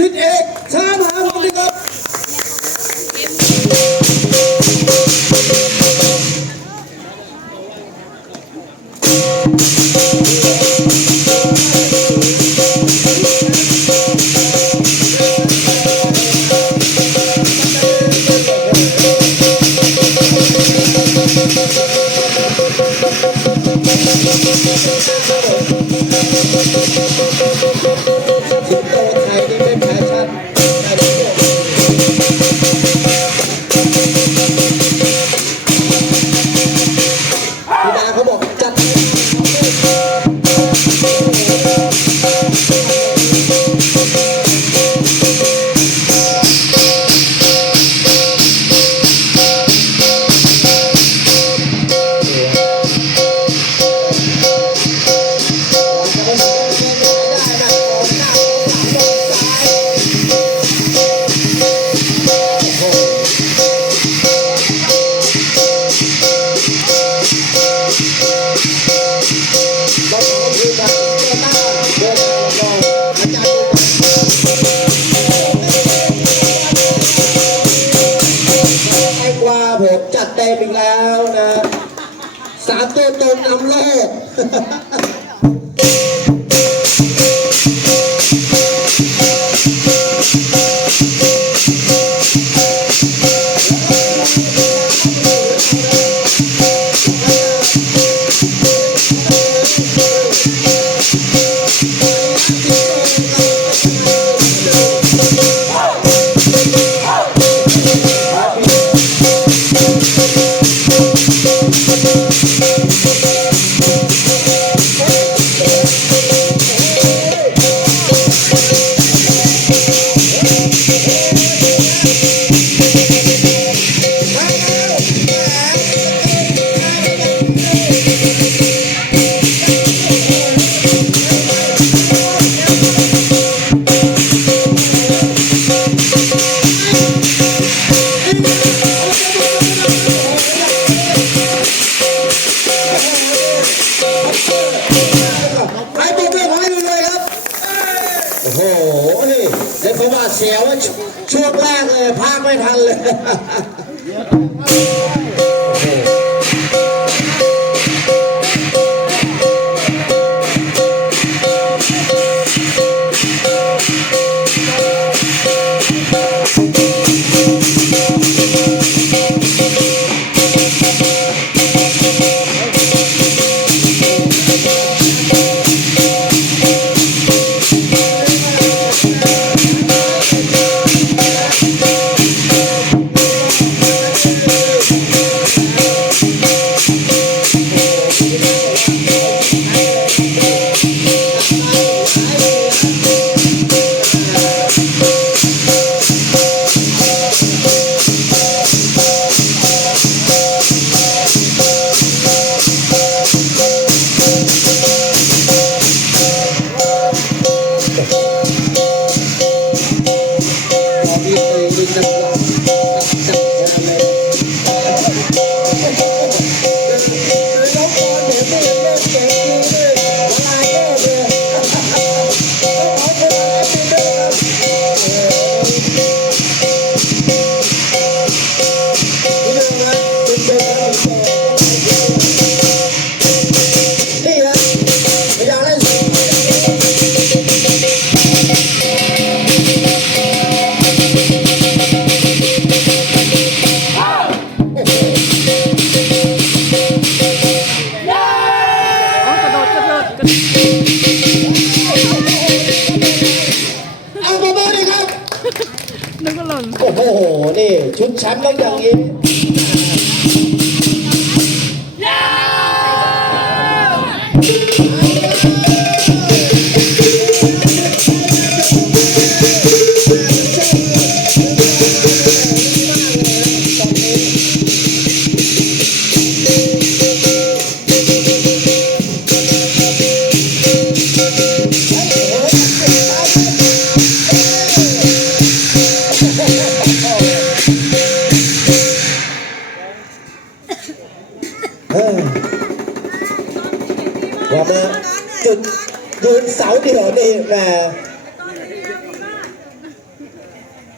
ชุดเอกชาญหาสวัสดีครับ โดนตรงนำโลก โอ้โหเดี๋ยวผมว่าเสียว่าช่วงแรกเลยพากไม่ทันเลย อาเบอร์ๆเครับ นึกหล่น โอ้โห นี่ ชุดแชมป์แล้วอย่างนี้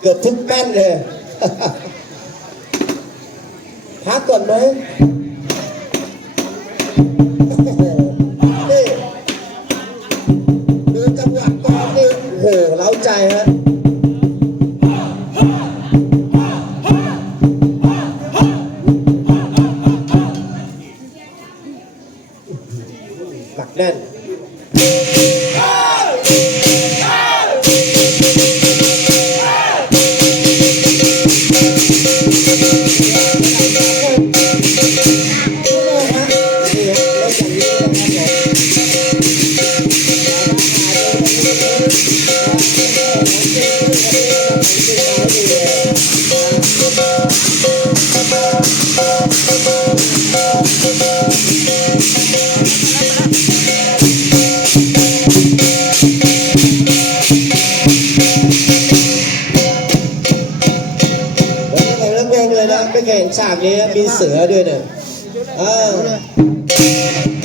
เกือบทุกแป้นเลยพักก่อนไหมนี่ดูจังหวะก่อนนี่โหเล้าใจฮะ ผมไม่เคยเลิกงงเลยนะ ไม่เคยเห็นฉากนี้มีเสือด้วยเนี่ย thank you.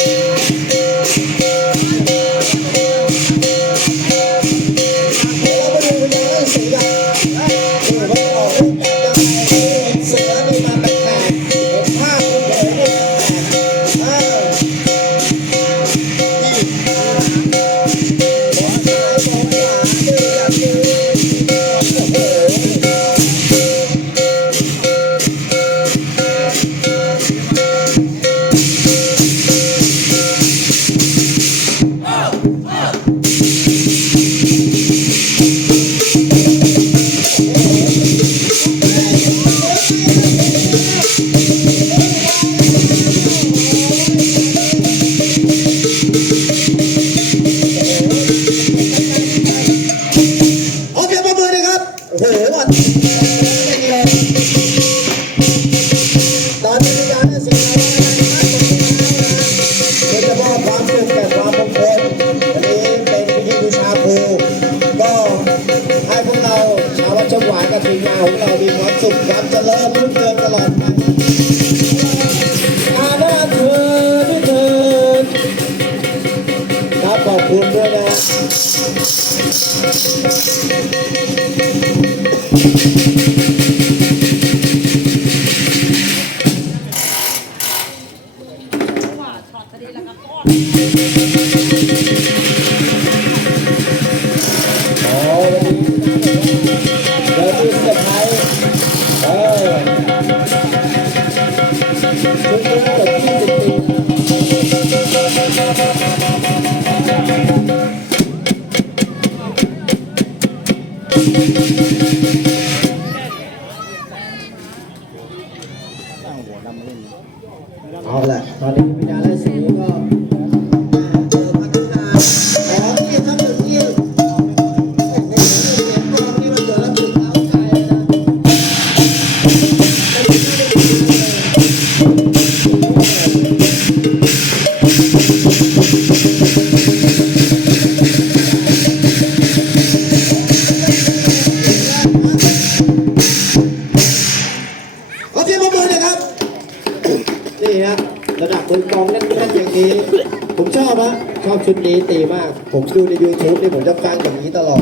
ขอบคุณด้วยนะ ขอที่ทำอยู่ที่ ขอเสียงปรบมือหน่อยครับ นี่ฮะระดับมือกลองแน่นๆอย่างนี้ ผมชอบฮะ ชอบชุดนี้ตีมาก ผมดูใน YouTube นี่ผมจะฟังอย่างนี้ตลอด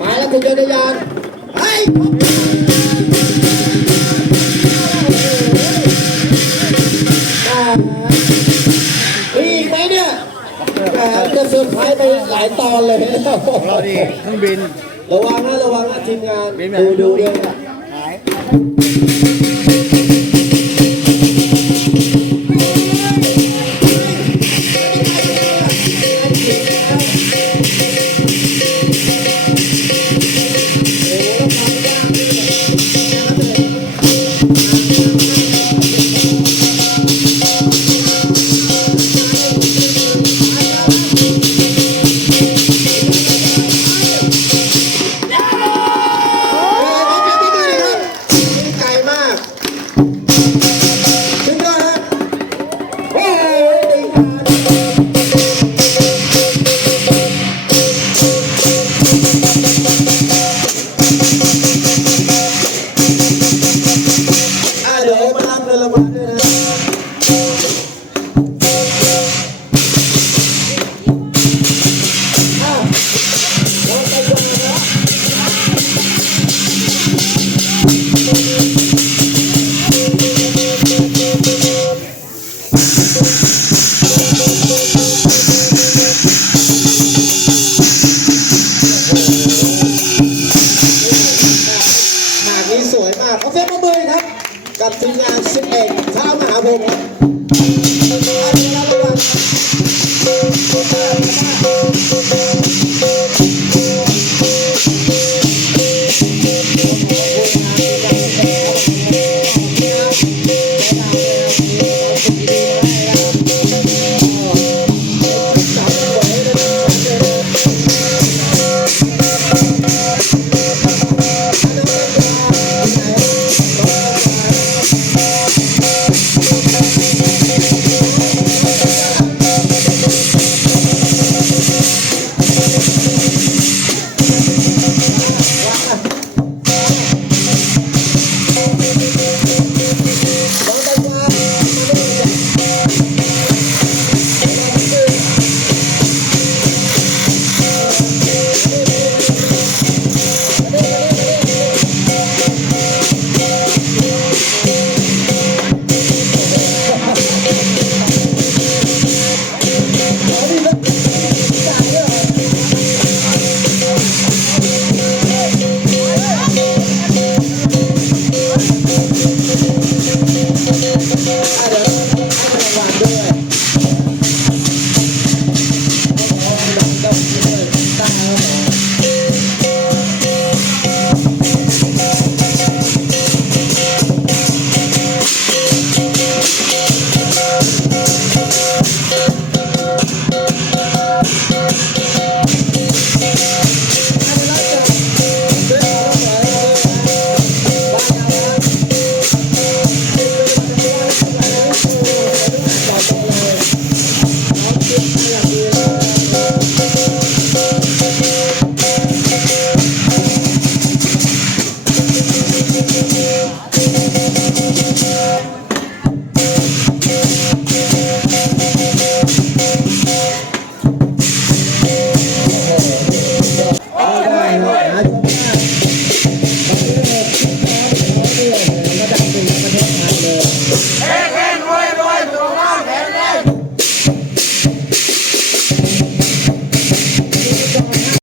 มาแล้วคุณโยนยานเฮ้ยอ่ามีอีกไหมเนี่ยแหมจะเซอร์ไพรส์ไปหลายตอนเลยของเราดิเครื่องบิน ระวังนะระวังนะทีมงานบินแบบดูดูด้วยนะ หาย